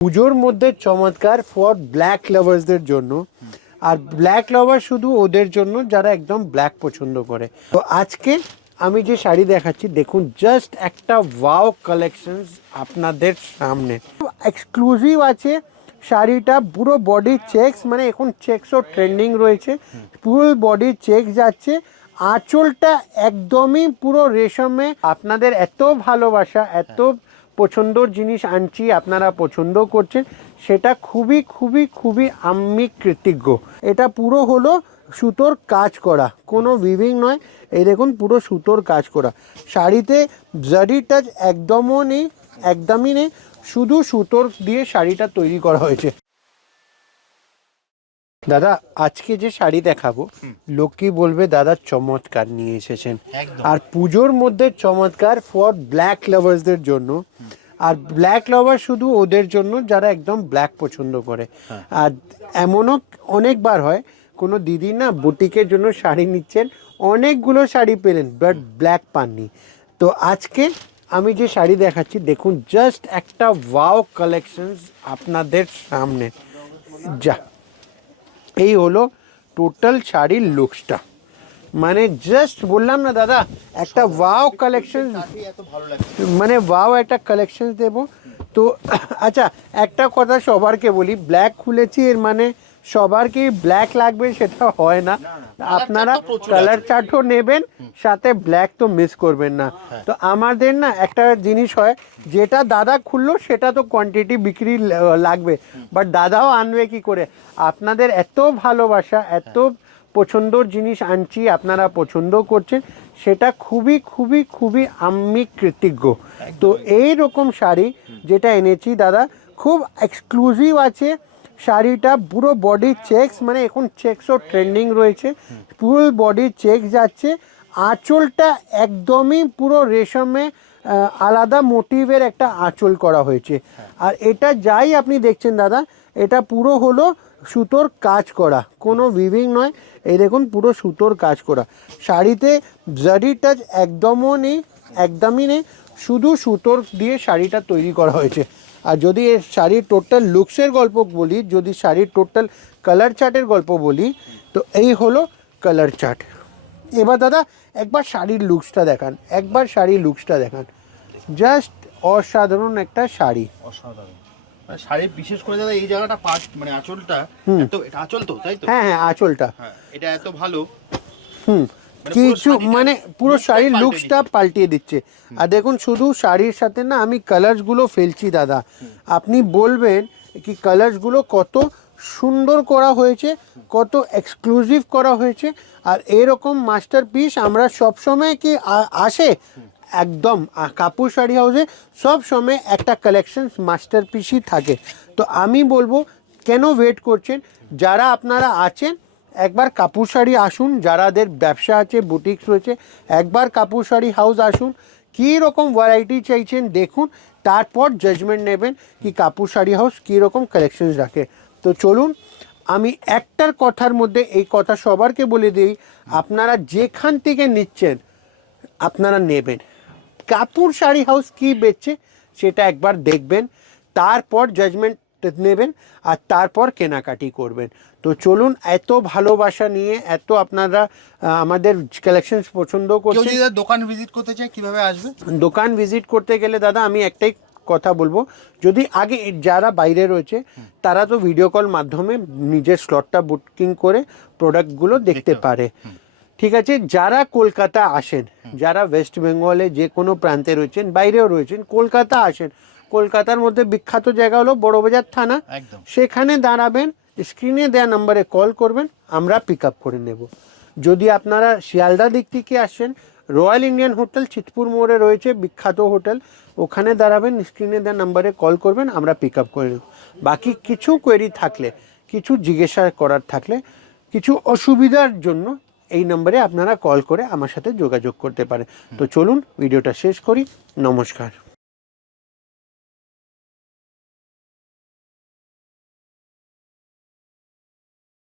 পুজোর মধ্যে চমৎকার ফর ব্ল্যাক লাভার্সদের জন্য। আর ব্ল্যাক লাভার শুধু ওদের জন্য যারা একদম ব্ল্যাক পছন্দ করে। তো আজকে আমি যে শাড়ি দেখাচ্ছি দেখুন, জাস্ট একটা ওয়াও কালেকশনস আপনাদের সামনে। এক্সক্লুসিভ আছে শাড়িটা, পুরো বডি চেকস, মানে এখন চেকসও ট্রেন্ডিং রয়েছে, পুরো বডি চেকস যাচ্ছে। আঁচলটা একদমই পুরো রেশমে। আপনাদের এত ভালোবাসা, এত পছন্দর জিনিস আনছি, আপনারা পছন্দ করছেন, সেটা খুবই খুবই খুবই আমি কৃতজ্ঞ। এটা পুরো হলো সুতোর কাজ করা, কোনো উইভিং নয়। এই দেখুন পুরো সুতোর কাজ করা। শাড়িতে জারি টাচ একদমই নেই, শুধু সুতোর দিয়ে শাড়িটা তৈরি করা হয়েছে। দাদা আজকে যে শাড়ি দেখাবো, লোক কি বলবে দাদা চমৎকার নিয়ে এসেছেন। আর পুজোর মধ্যে চমৎকার ফর ব্ল্যাক লাভার্সদের জন্য। আর ব্ল্যাক লাভার শুধু ওদের জন্য যারা একদম ব্ল্যাক পছন্দ করে। আর এমনও অনেকবার হয়, কোনো দিদি না বুটিকের জন্য শাড়ি নিচ্ছেন, অনেকগুলো শাড়ি পেলেন বাট ব্ল্যাক পাননি। তো আজকে আমি যে শাড়ি দেখাচ্ছি দেখুন, জাস্ট একটা ওয়াও কালেকশনস আপনাদের সামনে। যা এই হলো টোটাল শাড়ির লুকসটা, মানে জাস্ট বললাম না দাদা, একটা ওয়াও কালেকশন, মানে ওয়াও একটা কালেকশন দেব। তো আচ্ছা, একটা কথা সবারকে বলি, ব্ল্যাক খুলেছি এর মানে সবারকে ব্ল্যাক লাগবে সেটা হয় না। আপনারা কালার চার্টও নেবেন, সাথে ব্ল্যাক তো মিস করবেন না। তো আমাদের না একটা জিনিস হয়, যেটা দাদা খুললো সেটা তো কোয়ান্টিটি বিক্রি লাগবে, বাট দাদাও আনবে কি করে? আপনাদের এত ভালোবাসা, এত পছন্দর জিনিস আনছি, আপনারা পছন্দ করছেন, সেটা খুবই খুবই খুবই আমি কৃতজ্ঞ। তো এই রকম শাড়ি যেটা এনেছি দাদা, খুব এক্সক্লুসিভ আছে শাড়িটা, পুরো বডি চেকস, মানে এখন চেকসও ট্রেন্ডিং রয়েছে, ফুল বডি চেকস যাচ্ছে। আঁচলটা একদমই পুরো রেশমে আলাদা মোটিভের একটা আঁচল করা হয়েছে। আর এটা যাই আপনি দেখছেন দাদা, এটা পুরো হলো সুতোর কাজ করা, কোনো উইভিং নয়। এই দেখুন পুরো সুতোর কাজ করা। শাড়িতে জারি টাচ একদমই নেই, শুধু সুতোর দিয়ে শাড়িটা তৈরি করা হয়েছে। আর যদি এর শাড়ির টোটাল লুকসের গল্প বলি, যদি শাড়ির টোটাল কালার চার্টের গল্প বলি, তো এই হলো কালার চার্ট। এবার দাদা একবার শাড়ির লুকসটা দেখান, জাস্ট অসাধারণ একটা শাড়ি। অসাধারণ শাড়ির বিশেষ করে দাদা এই জায়গাটা পাট, মানে আঁচলটা, তো এটা আঁচল তো, তাই তো? হ্যাঁ হ্যাঁ, আঁচলটা এটা এত ভালো। কিছু মানে পুরো শাড়ির লুকসটা পাল্টিয়ে দিচ্ছে। আর দেখুন, শুধু শাড়ির সাথে না আমি কালার্সগুলো ফেলছি দাদা, আপনি বলবেন কি কালার্সগুলো কত সুন্দর করা হয়েছে, কত এক্সক্লুসিভ করা হয়েছে। আর এরকম মাস্টারপিস আমরা সবসময় কি আসে, একদম কাপুর শাড়ি হাউসে সব সময় একটা কালেকশন মাস্টারপিসই থাকে। তো আমি বলবো, কেন ওয়েট করছেন? যারা আপনারা আছেন, একবার কাপুর শাড়ি আসুন, যারাদের ব্যবসা আছে, বুটিক্স রয়েছে, একবার কাপুর শাড়ি হাউস আসুন, কী রকম ভ্যারাইটি চাইছেন দেখুন, তারপর জাজমেন্ট নেবেন কি কাপুর শাড়ি হাউস কী রকম কালেকশনস রাখে। তো চলুন, আমি একটার কথার মধ্যে এই কথা সবারকে বলে দিই, আপনারা যেখান থেকে নিচ্ছেন আপনারা নেবেন, কাপুর শাড়ি হাউস কী বেচছে সেটা একবার দেখবেন, তারপর জাজমেন্ট নেবেন, আর তারপর কেনাকাটি করবেন। তো চলুন, এত ভালোবাসা নিয়ে, এত আপনারা আমাদের কালেকশনস পছন্দ করছেন। কেউ যদি দোকান ভিজিট করতে চায় কিভাবে আসবে? দোকান ভিজিট করতে গেলে দাদা আমি একটাই কথা বলবো, যদি আগে যারা বাইরে রয়েছে তারা তো ভিডিও কল মাধ্যমে নিজের স্লটটা বুকিং করে প্রোডাক্টগুলো দেখতে পারে, ঠিক আছে? যারা কলকাতা আসেন, যারা ওয়েস্ট বেঙ্গলে যে কোনো প্রান্তে রয়েছেন, বাইরেও রয়েছেন, কলকাতা আসেন, কলকাতার মধ্যে বিখ্যাত জায়গা হলো বড়বাজার থানা, সেখানে দাঁড়াবেন, স্ক্রিনে দেওয়া নাম্বারে কল করবেন, আমরা পিক আপ করে নেব। যদি আপনারা শিয়ালদা দিক থেকে আসেন, রয়্যাল ইন্ডিয়ান হোটেল চিতপুর মোড়ে রয়েছে, বিখ্যাত হোটেল, ওখানে দাঁড়াবেন, স্ক্রিনে দেওয়া নাম্বারে কল করবেন, আমরা পিক আপ করে নেব। বাকি কিছু কোয়েরি থাকলে, কিছু জিজ্ঞাসা করার থাকলে, কিছু অসুবিধার জন্য এই নম্বরে আপনারা কল করে আমার সাথে যোগাযোগ করতে পারেন। তো চলুন ভিডিওটা শেষ করি, নমস্কার।